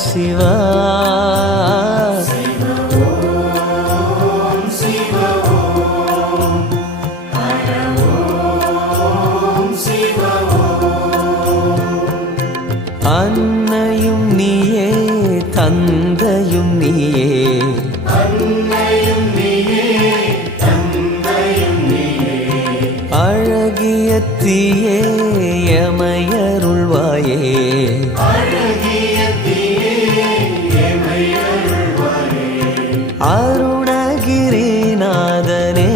சிவா அன்னையும் நீயே தந்தையும் நீயே அழகிய தீயே எமையருள்வாயே அருணகிரிநாதனே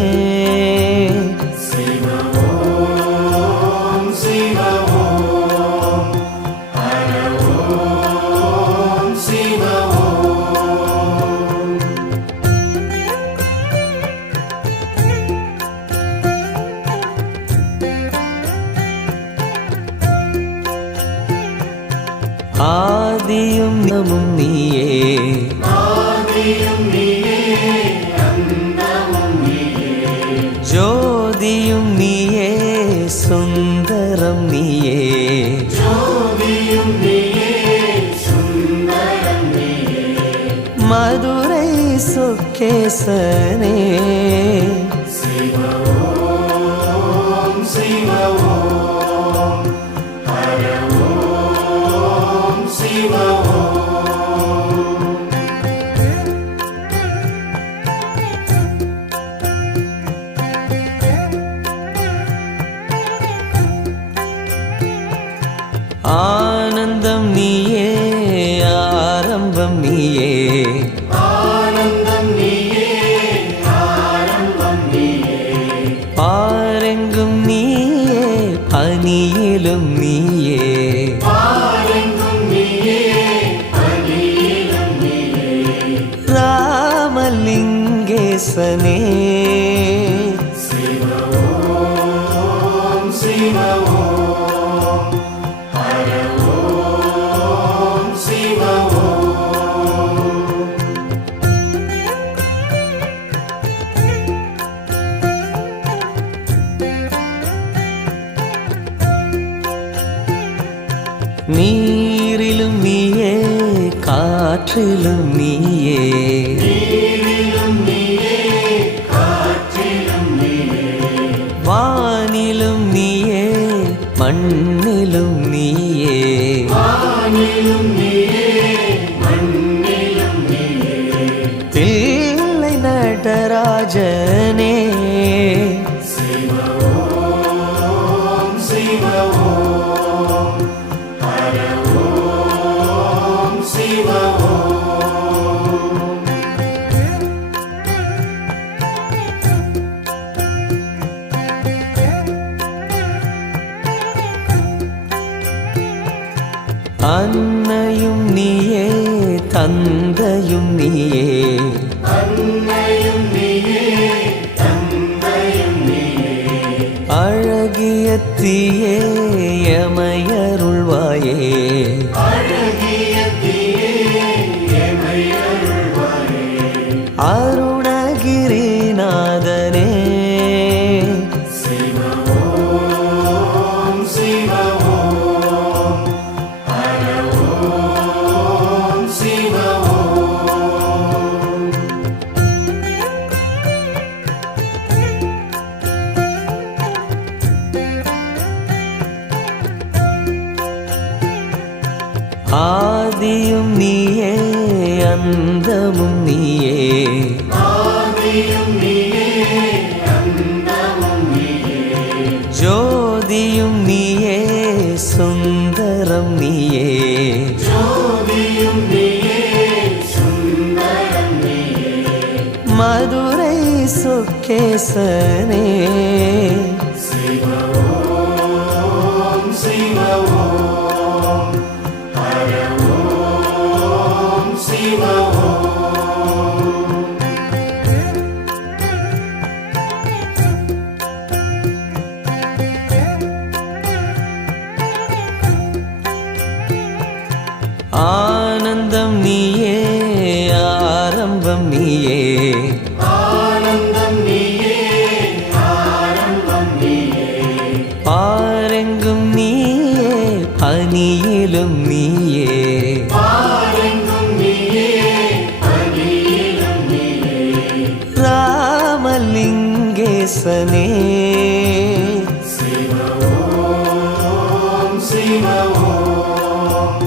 ஆதியும் அந்தமும் நீயே ஜோதியும் நீயே சுந்தரம் நீயே மதுரை சொக்கேசனே ஆனந்தம் நீயே ஆரம்பம் நீயே பாரெங்கும் நீயே பனியிலும் நீயே ராமலிங்கேசனே நீரிலும் நீயே காற்றிலும் நீயே வானிலும் நீயே மண்ணிலும் நீயே தில்லை நடராஜனே அன்னையும் நீயே தந்தையும் நீயே அழகிய தீயே எமையருள்வாயே அருணகிரிநாதனே ஆதியும் நீயே அந்தமும் நீயே ஜோதியும் நீயே சுந்தரம் நீயே மதுரை சொக்கேசனே ஆனந்தம் நீயே ஆரம்பம் நீயே பாரெங்கும் நீயே பனியிலும் நீயே சுக்கேசனே. சிவ ஓம் சிவ ஓம்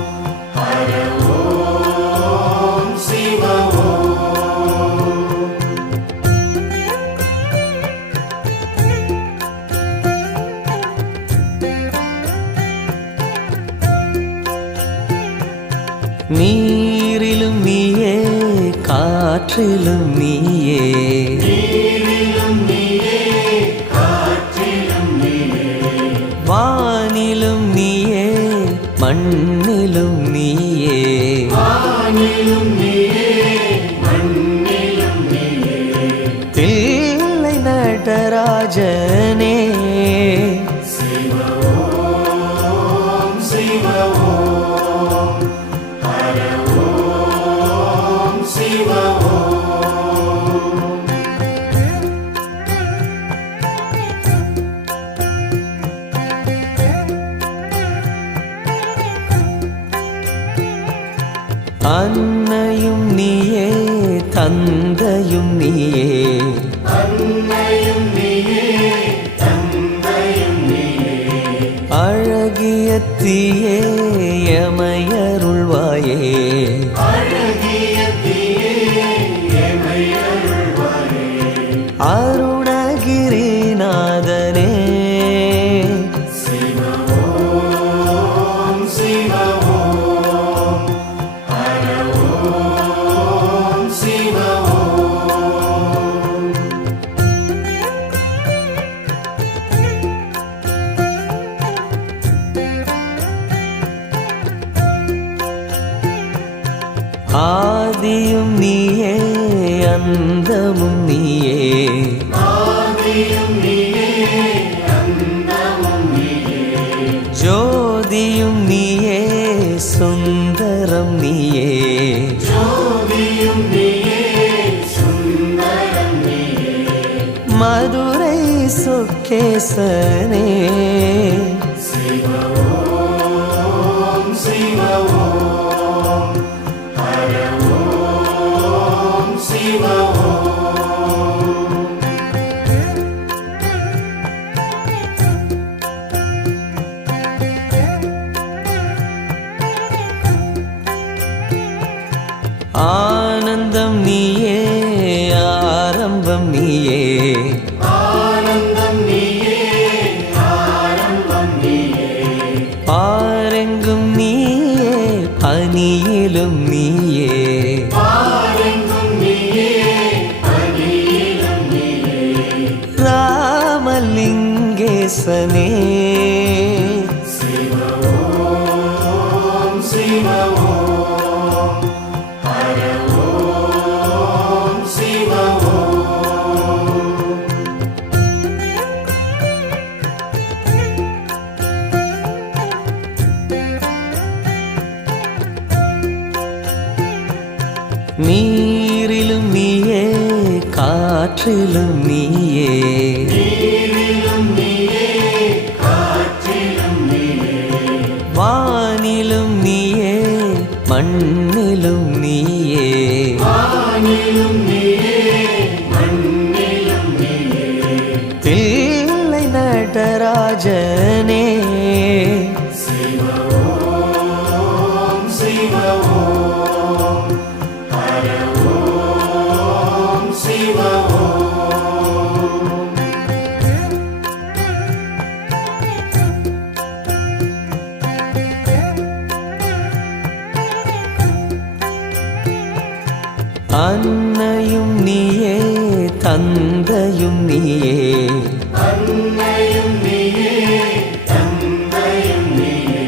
ஹர ஓம் சிவ ஓம். நீரிலும் நீயே காற்றிலும் நீயே, நீரிலும் நீயே காற்றிலும் நீயே, வானிலும் நீயே மண்ணிலும் நீயே, வானிலும் நீயே மண்ணிலும் நீயே. தில்லை நடராஜனே. சிவ ஓம் சிவ ஓம் ஹர ஓம் சிவ ஓம். அன்னையும் நீயே தந்தையும் நீயே, அன்னையும் நீயே தந்தையும் நீயே, அழகிய தீயே எமையருள்வாயே, அழகிய தீயே எமை அருள்வாயே. அருணகிரிநாதனே. சிவ ஓம் சிவ ஓம் ஹர ஓம் சிவ ஓம். ஆதியும் நீயே அந்தமும் நீயே, ஆதியும் நீயே அந்தமும் நீயே, ஜோதியும் நீயே சுந்தரம் நீயே, ஜோதியும் நீயே சுந்தரம் நீயே. மதுரை சுக்கேசனே. சிவ ஓம் சிவ ஓம் ஹர ஓம் சிவ ஓம். ஆனந்தம் நீயே ஆரம்பம் நீயே, ஆனந்தம் நீயே ஆரம்பம் நீயே, பாரெங்கும் நீயே பனியிலும் நீயே, பாரெங்கும் நீயே பனியிலும் நீயே. ராமலிங்கேசனே. சிவ ஓம் சிவ ஓம் ஹர ஓம் சிவ ஓம். நீரிலும் நீயே காற்றிலும் நீயே, நீரிலும் நீயே காற்றிலும் நீயே, வானிலும் நீயே மண்ணிலும் நீயே, வானிலும் நீயே மண்ணிலும் நீயே. தில்லை நடராஜனே. சிவ ஓம் சிவ ஓம் ஹர ஓம் சிவ ஓம். அன்னையும் நீயே தந்தையும் நீயே, அன்னையும் நீயே தந்தையும் நீயே,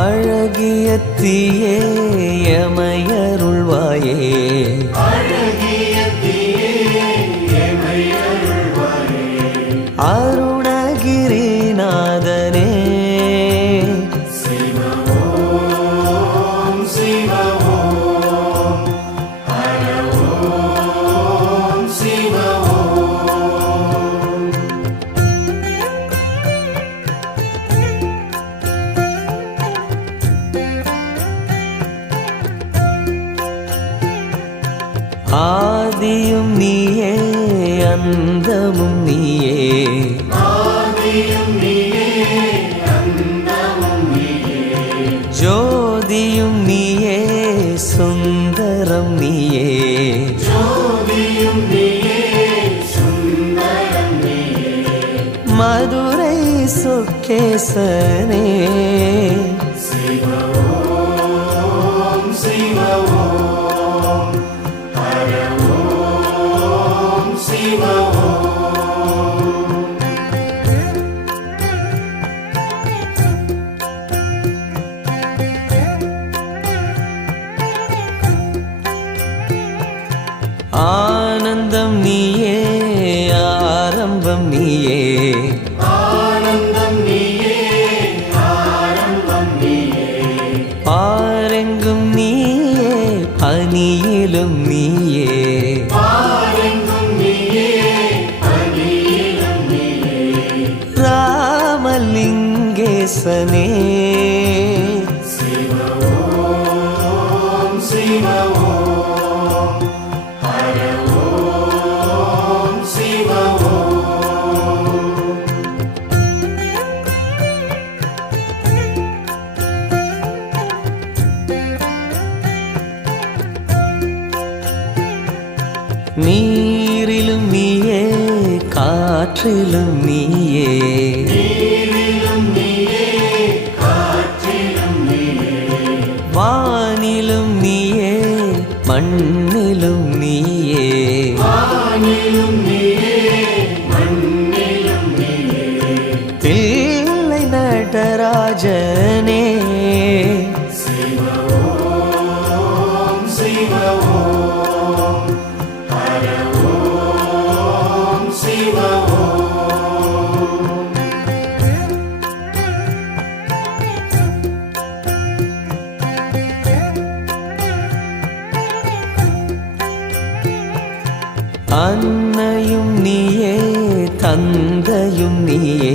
அழகிய தீயே எமையருள்வாயே, அழகிய தீயே எமை அருள்வாயே. அருணகிரிநாதனே. சிவ ஓம் சிவ ஓம் ஹர ஓம் சிவ ஓம். மதுரை சொக்கேசனே சிவ ஓம் சிவ ஓம் ஹர ஓம் சிவ ஓம் ஆனந்தம் நீயே ஆரம்பம் நீயே ஆனந்தம் நீயே ஆரம்பம் நீயே பாரெங்கும் நீயே பனியிலும் நீயே பாரெங்கும் நீயே பனியிலும் நீயே ராமலிங்கேசனே சிவ ஓம் சிவ ஓம் ஹர ஓம் சிவ ஓம் நீரிலும் நீயே காற்றிலும் நீயே நீரிலும் நீயே காற்றிலும் நீயே வானிலும் நீயே மண்ணிலும் நீயே வானிலும் நீயே மண்ணிலும் நீயே தில்லை நடராஜனே சிவ ஓம் சிவ ஓம் ஹர ஓம் சிவ ஓம் அன்னையும் நீயே தந்தையும் நீயே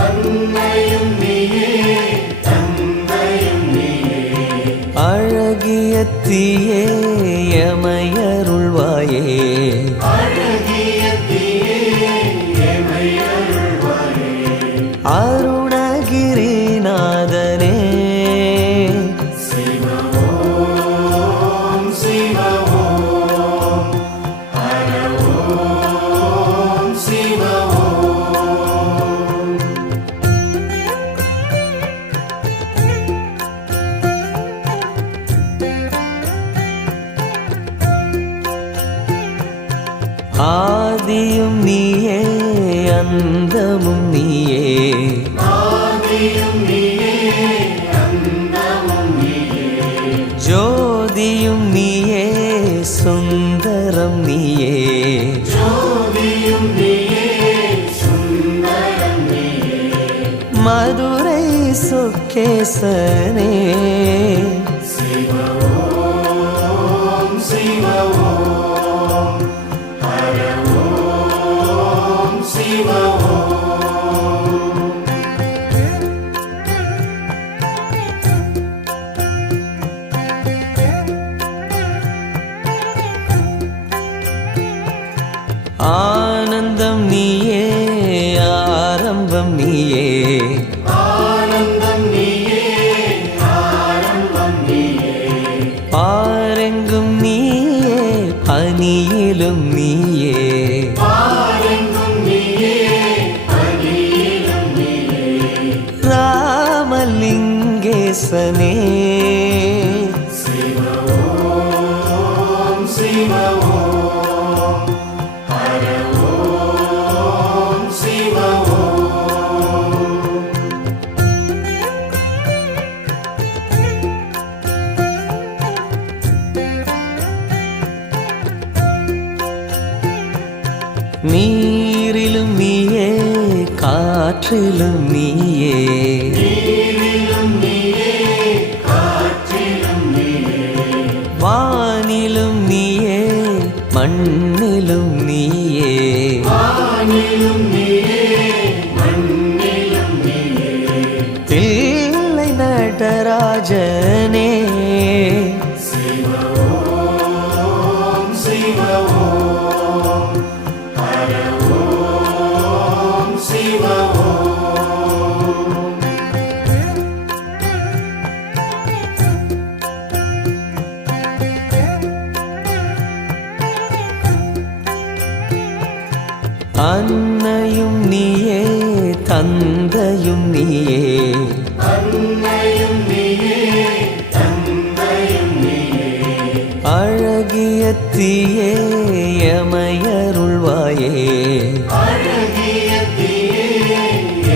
அன்னையும் நீயே தந்தையும் நீயே அழகிய தீயே எமையருள்வாயே அழகிய தீயே எமை அருள்வாயே அருணகிரிநாதனே சிவ ஓம் சிவ ஓம் ஹர ஓம் சிவ ஓம் ஆதியும் நீயே அந்தமும் நீயே ஆதியும் நீயே அந்தமும் நீயே ஜோதியும் நீயே சுந்தரம் நீயே ஜோதியும் நீயே சுந்தரம் நீயே மதுரை சொக்கேசனே சிவ ஓம் சிவ ஓம் ஹர ஓம் சிவ ஓம் ஆனந்தம் நீயே ஆரம்பம் நீயே ஆனந்தம் நீயே ஆரம்பம் நீயே பாரெங்கும் நீயே பனியிலும் நீயே பாரெங்கும் நீயே பனியிலும் நீயே ராமலிங்கேசனே சிவ ஓம் சிவ ஓம் ஹர ஓம் சிவ ஓம் நீரிலும் நீயே காற்றிலும் நீயே நீரிலும் நீயே காற்றிலும் நீயே வானிலும் நீயே மண்ணிலும் நீயே வானிலும் நீயே மண்ணிலும் நீயே தில்லை நடராஜனே சிவ ஓம் சிவ ஓம் ஹர ஓம் சிவ ஓம் அன்னையும் நீயே தந்தையும் நீயே அன்னையும் நீயே தந்தையும் நீயே அழகிய தீயே எமையருள்வாயே அழகிய தீயே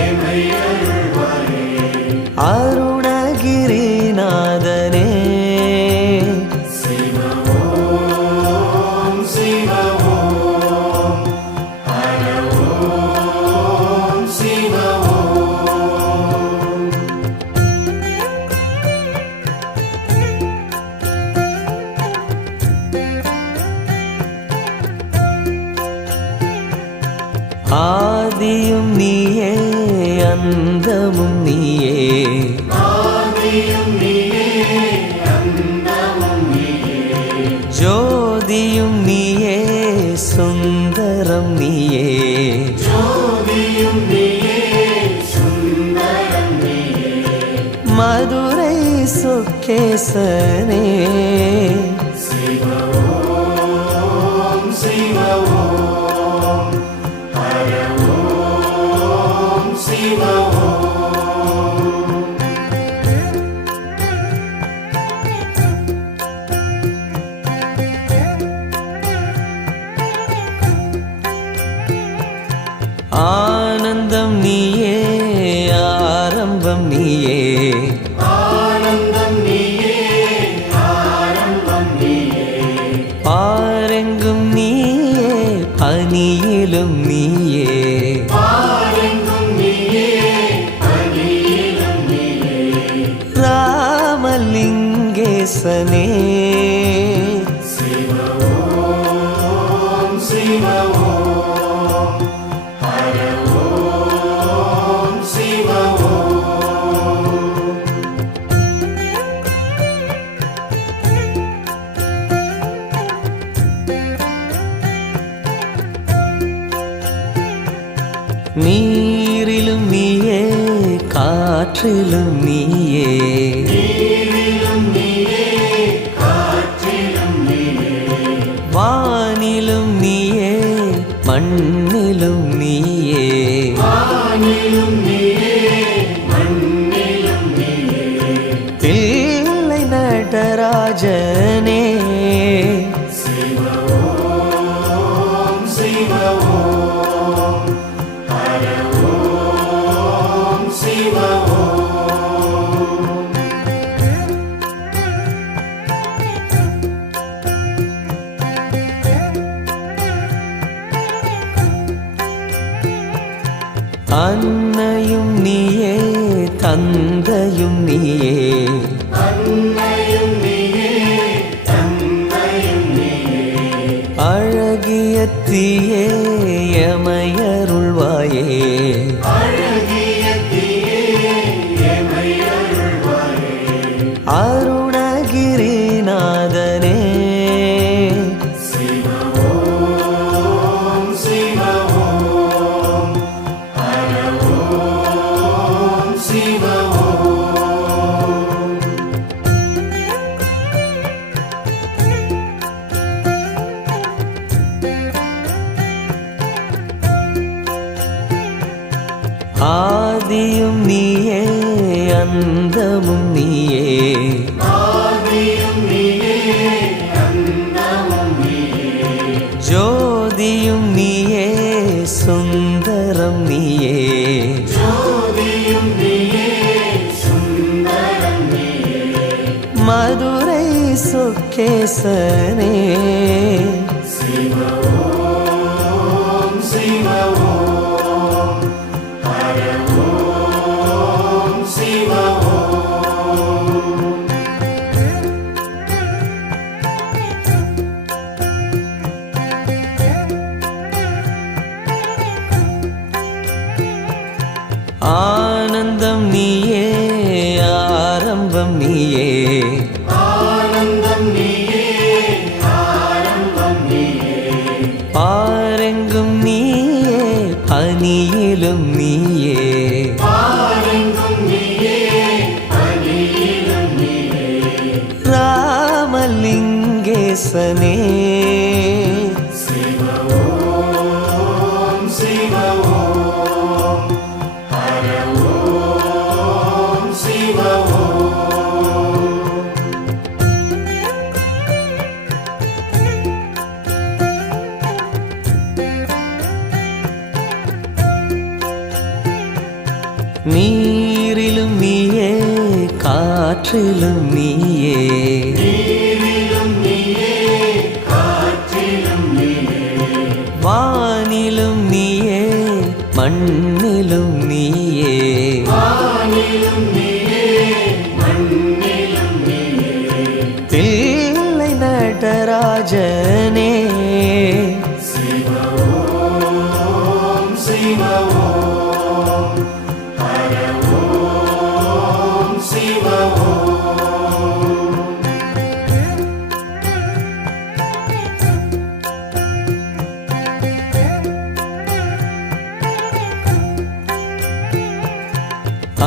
எமை அருள்வாயே அருணகிரிநாதனே சிவ ஓம் சிவ ஓம் ஹர ஓம் சிவ ஓம் ஆதியும் நீயே அந்தமும் நீயே ஆதியும் நீயே அந்தமும் நீயே ஜோதியும் நீயே சுந்தரம் நீயே ஜோதியும் நீயே சுந்தரம் நீயே மதுரை சொக்கேசனே சிவ ஓம் சிவ ஓம் ஹர ஓம் சிவ ஓம் ஆனந்தம் நீயே ஆரம்பம் நீயே ஆனந்தம் நீயே ஆரம்பம் நீயே பாரெங்கும் நீயே பனியிலும் நீயே பாரெங்கும் நீயே பனியிலும் நீயே ராமலிங்கேசனே சிவ ஓம் சிவ ஓம் ஹர ஓம் சிவ ஓம் நீரிலும் நீயே காற்றிலும் நீயே நீரிலும் நீயே காற்றிலும் நீயே வானிலும் நீயே மண்ணிலும் நீயே வானிலும் நீயே மண்ணிலும் நீயே தில்லை நடராஜனே சிவ ஓம் சிவ ஓம் ஹர ஓம் சிவ ஓம் அன்னையும் நீயே தந்தையும் நீயே அன்னையும் நீயே தந்தையும் நீயே அழகிய தீயே எமையருள்வாயே அழகிய தீயே எமை அருள்வாயே அருணகிரிநாதனே சிவ ஓம் சிவ ஓம் ஹர ஓம் சிவ ஓம் ஆதியும் நீயே அந்தமும் நீயே ஆதியும் நீயே அந்தமும் நீயே ஜோதியும் நீயே சுந்தரம் நீயே ஜோதியும் நீயே சுந்தரம் நீயே மதுரை சொக்கேசனே சிவ ஓம் சிவ ஓம் ஹர ஓம் சிவ ஓம் ஆனந்தம் நீயே ஆரம்பம் நீயே ஆனந்தம் நீயே ஆரம்பம் நீயே பாரெங்கும் நீயே பனியிலும் நீயே பாரெங்கும் நீயே பனியிலும் நீயே ராமலிங்கேசனே சிவ ஓம் சிவ ஓம் நீரிலும் நீயே காற்றிலும் நீயே நீரிலும் நீயே காற்றிலும் நீயே வானிலும் நீயே மண்ணிலும் நீயே வானிலும் நீயே மண்ணிலும் நீயே தில்லை நடராஜனே சிவ ஓம் சிவ ஓம் ஹர ஓம் சிவ ஓம்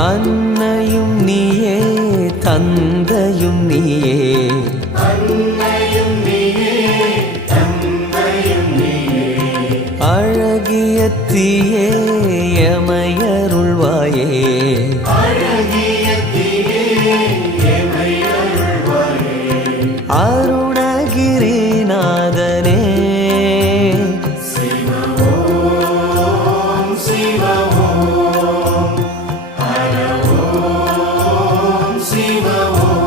அன்னையும் நீயே தந்தையும் நீயே அன்னையும் நீயே தந்தையும் நீயே அழகிய தீயே எமையருள்வாயே அழகிய தீயே எமை அருள்வாயே அருணகிரிநாதனே சிவ ஓம் சிவ ஓம் ஹர ஓம் சிவ ஓம்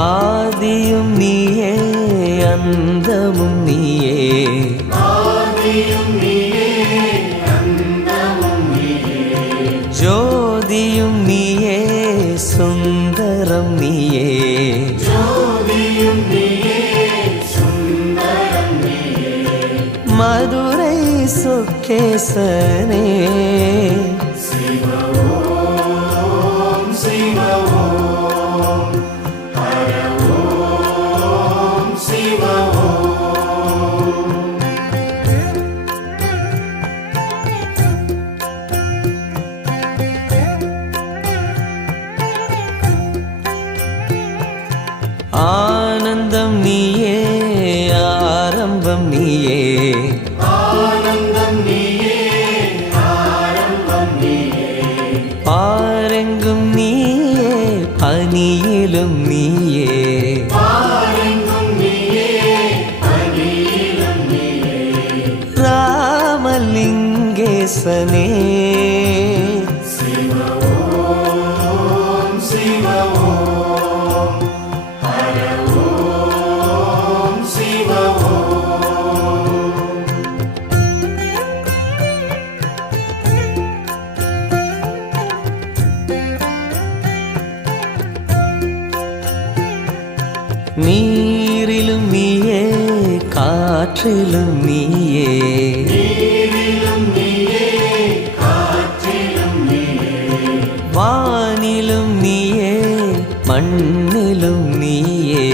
ஆதியும் நீயே அந்தமும் நீயே ஆதியும் நீயே அந்தமும் நீயே ஜோதியும் நீயே சுந்தரம் நீயே ஜோதியும் நீயே சுந்தரம் நீயே மதுரை சொக்கேசனே சிவ ஓம் சிவ ஓம் ஹர ஓம் சிவ ஓம் ஆனந்தம் நீயே ஆரம்பம் நீயே ஆனந்தம் நீயே ஆரம்பம் நீயே பாரெங்கும் நீயே பனியிலும் நீயே பாரெங்கும் நீயே பனியிலும் நீயே ராமலிங்கேசனே சிவ ஓம் சிவ ஓம் ஹர ஓம் சிவ ஓம் நீரிலும் நீயே காற்றிலும் நீயே நீரிலும் நீயே காற்றிலும் நீயே வானிலும் நீயே மண்ணிலும் நீயே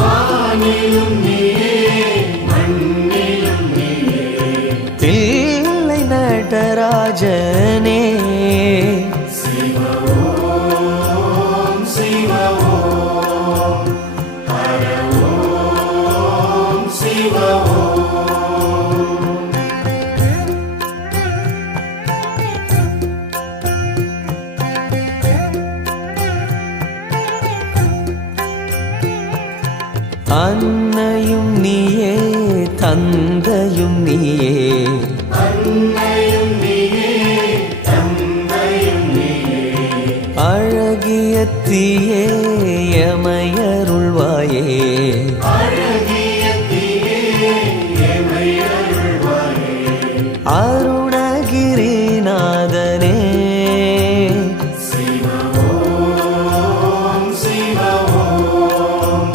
வானிலும் நீயே மண்ணிலும் நீயே தில்லை நடராஜனே சிவ ஓம் சிவ ஓம் ஹர ஓம் சிவ ஓம் அன்னையும் நீயே தந்தையும் நீயே அன்னையும் நீயே தந்தையும் நீயே அழகிய தீயே எமையருள்வாயே அழகிய தீயே எமை அருள்வாயே அருணகிரிநாதனே சிவ ஓம் சிவ ஓம்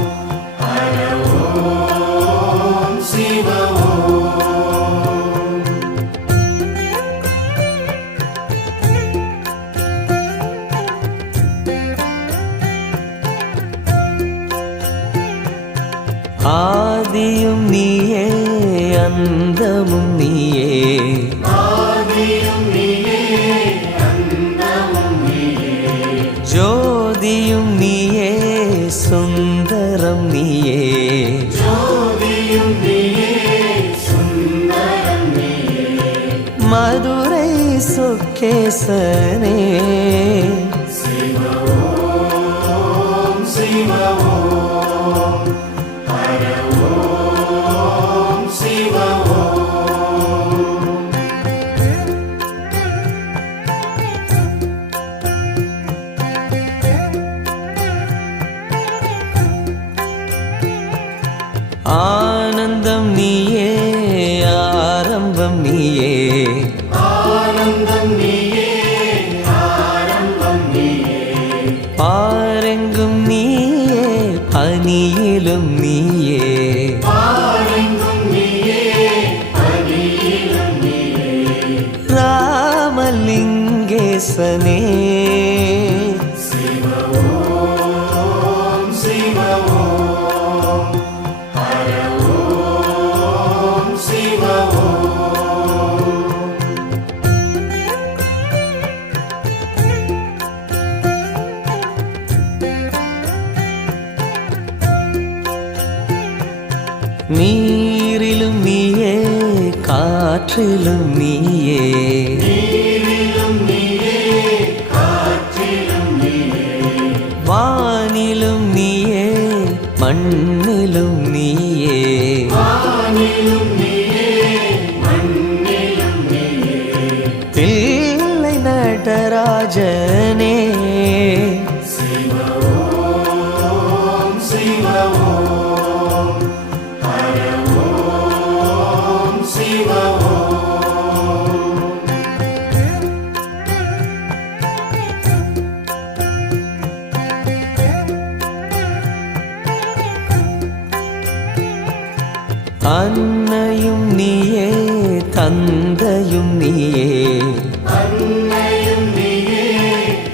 ஹர ஓம் சிவ ஓம் ஆதியும் நீயே அந்தமும் நீயே ஆதியும் நீயே அந்தமும் நீயே ஜோதியும் நீயே சுந்தரம் நீயே ஜோதியும் நீயே சுந்தரம் நீயே மதுரை சொக்கேசனே சிவ ஓம் ஆதியும் நீயே பாரெங்கும் நீயே பதியிலும் நீயே ராமலிங்கேசனே சிவ ஓம் சிவ ஓம் ஹர ஓம் சிவ ஓம் நீரிலும் நீயே காற்றிலும் நீயே நீரிலும் நீயே காற்றிலும் நீயே வானிலும் நீயே மண்ணிலும் நீயே வானிலும் நீயே மண்ணிலும் நீயே தில்லை நடராஜனே சிவ ஓம் சிவ ஓம் ஹர ஓம் சிவ ஓம் அன்னையும் நீயே தந்தையும் நீயே அன்னையும் நீயே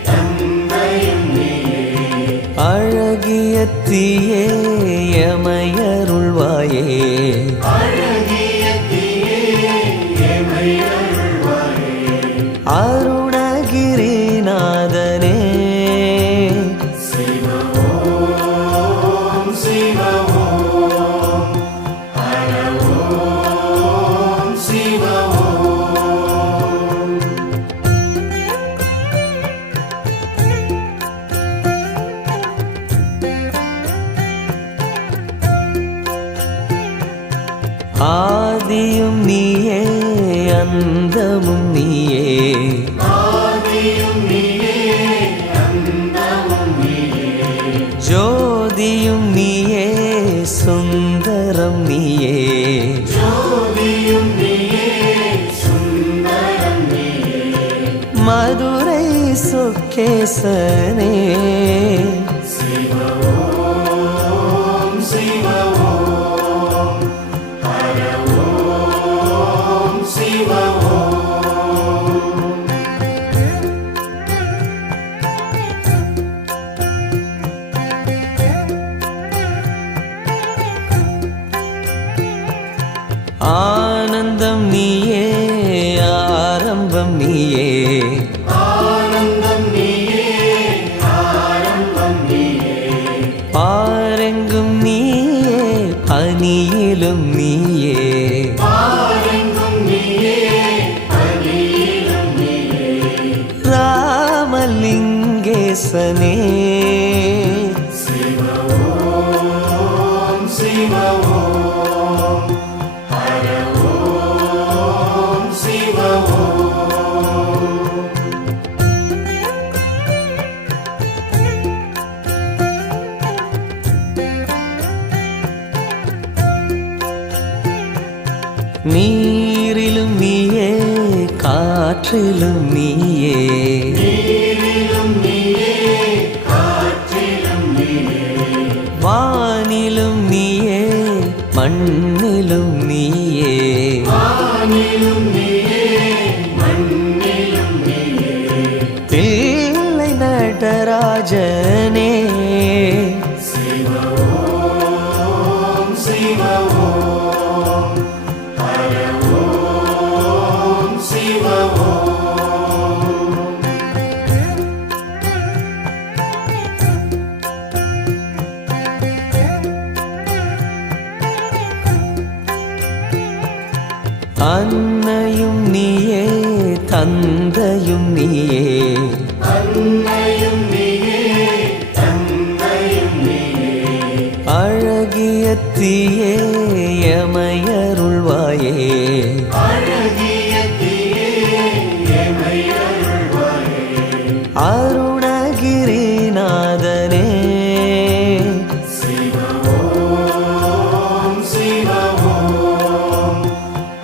தந்தையும் நீயே அழகிய தீயே எமையருள்வாயே அழகிய தீயே எமை அருள்வாயே அருணகிரிநாதனே சிவ ஓம் சிவ ஓம் ஹர ஓம் சிவ ஓம் ஆதியும் நீயே அந்தமும் நீயே ஆதியும் நீயே அந்தமும் நீயே ஜோதியும் நீயே சுந்தரம் நீயே ஜோதியும் நீயே சுந்தரம் நீயே மதுரை சொக்கேசனே சிவ ஓம் சிவ ஓம் ஹர ஓம் சிவ ஓம் ஆனந்தம் நீயே ஆரம்பம் நீயே ஆனந்தம் நீயே ஆரம்பம் நீயே பாரெங்கும் நீயே பனியிலும் நீயே பாரெங்கும் நீயே பதியிலும் நீயே ராமலிங்கேசனே சிவ ஓம் சிவ ஓம் ஹர ஓம் சிவ ஓம் நீரிலும் நீயே காற்றிலும் நீயே நீரிலும் நீயே காற்றிலும் நீயே வானிலும் நீயே மண்ணிலும் நீயே வானிலும் நீயே மண்ணிலும் நீயே தில்லை நடராஜனே சிவ ஓம் சிவ ஓம் ஹர ஓம் சிவ ஓம் அன்னையும் நீயே தந்தையும் நீயே அன்னையும் நீயே தந்தையும் நீயே அழகிய தீயே எமையருள்வாயே அழகிய தீயே எமை அருள்வாயே அருணகிரிநாதனே சிவ ஓம் சிவ ஓம்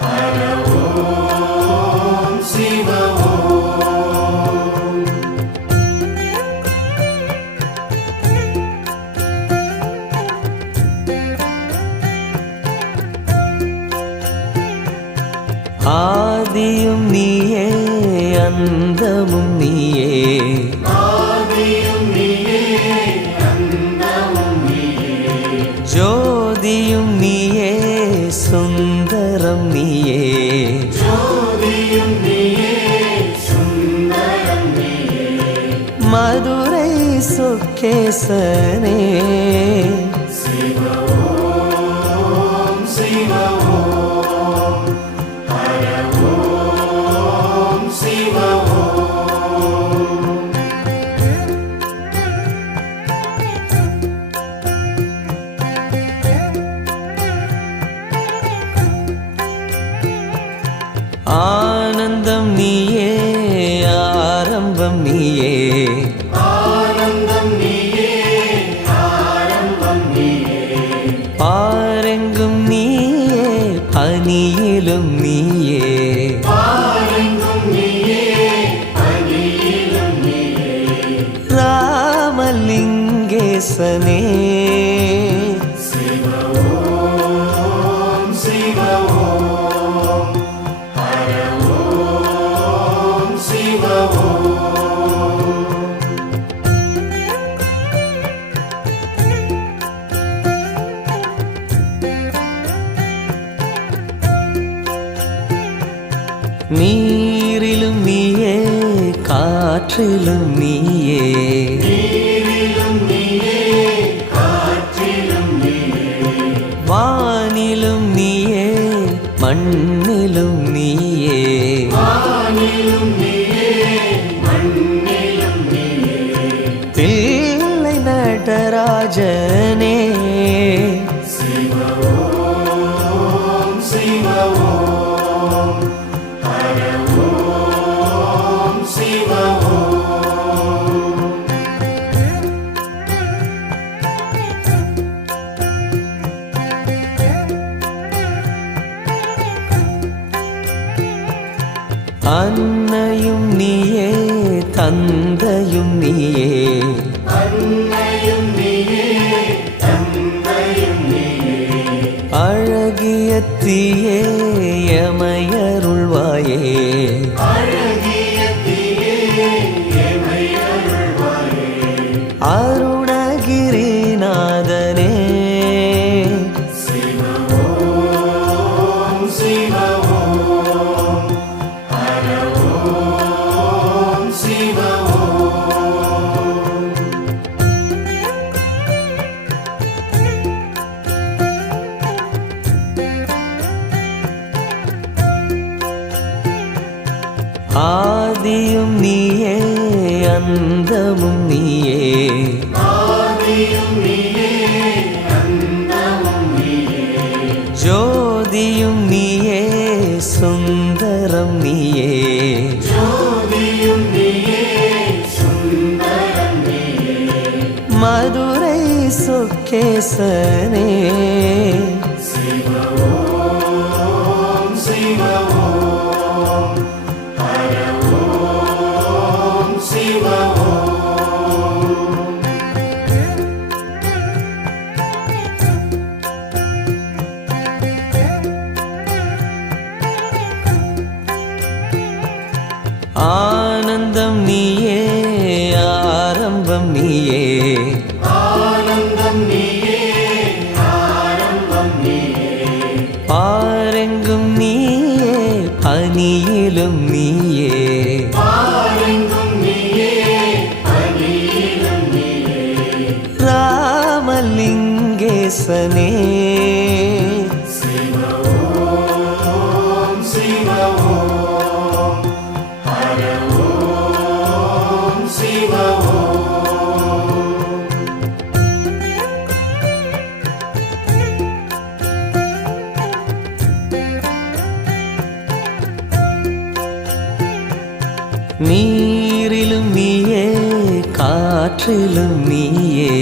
ஹர ஓம் சிவ ஓம் அந்தமும் நீயே ஆதியும் நீயே அந்தமும் நீயே ஜோதியும் நீயே சுந்தரம் நீயே ஜோதியும் நீயே சுந்தரம் நீயே மதுரை சொக்கேசனே சிவ ஓம் சிவ ஓம் ஹர ஓம் சிவ ஓம் ஆனந்தம் நீயே ஆரம்பம் நீயே ஆனந்தம் நீயே ஆரம்பம் நீயே பாரெங்கும் நீயே பனியிலும் நீயே பாரெங்கும் நீயே பனியிலும் நீயே ராமலிங்கேசனே சிவ ஓம் சிவ ஓம் ஹர ஓம் சிவ ஓம் நீரிலும் நீயே காற்றிலும் நீயே நீரிலும் நீயே காற்றிலும் நீயே வானிலும் நீயே மண்ணிலும் நீயே வானிலும் நீயே மண்ணிலும் நீயே பிள்ளை நடராஜனே சிவ ஓம் சிவ ஓம் ஹர ஓம் சிவ ஓம் அன்னையும் நீயே தந்தையும் நீயே அன்னையும் நீயே தந்தையும் நீயே அழகிய தீயே எமையருள்வாயே அழகிய தீயே எமை அருள்வாயே அருணகிரிநாதனே சிவ ஓம் சிவ ஓம் ஹர ஓம் சிவ ஓம் ஆதியும் நீயே அந்தமும் நீயே ஆதியும் நீயே அந்தமும் நீயே ஜோதியும் நீயே சுந்தரம் நீயே ஜோதியும் நீயே சுந்தரம் நீயே மதுரை சொக்கேசனே சிவ ஓம் சிவ ஓம் ஹர ஓம் சிவ ஓம் ஆனந்தம் நீயே ஆரம்பம் நீயே ஆனந்தம் நீயே ஆரம்பம் நீயே பாரெங்கும் நீயே பனியிலும் நீயே பாரெங்கும் நீயே பனியிலும் நீயே ராமலிங்கேசனே சிவ ஓம் சிவ ஓம் ஹர ஓம் சிவ ஓம் நீரிலும் நீயே காற்றிலும் நீயே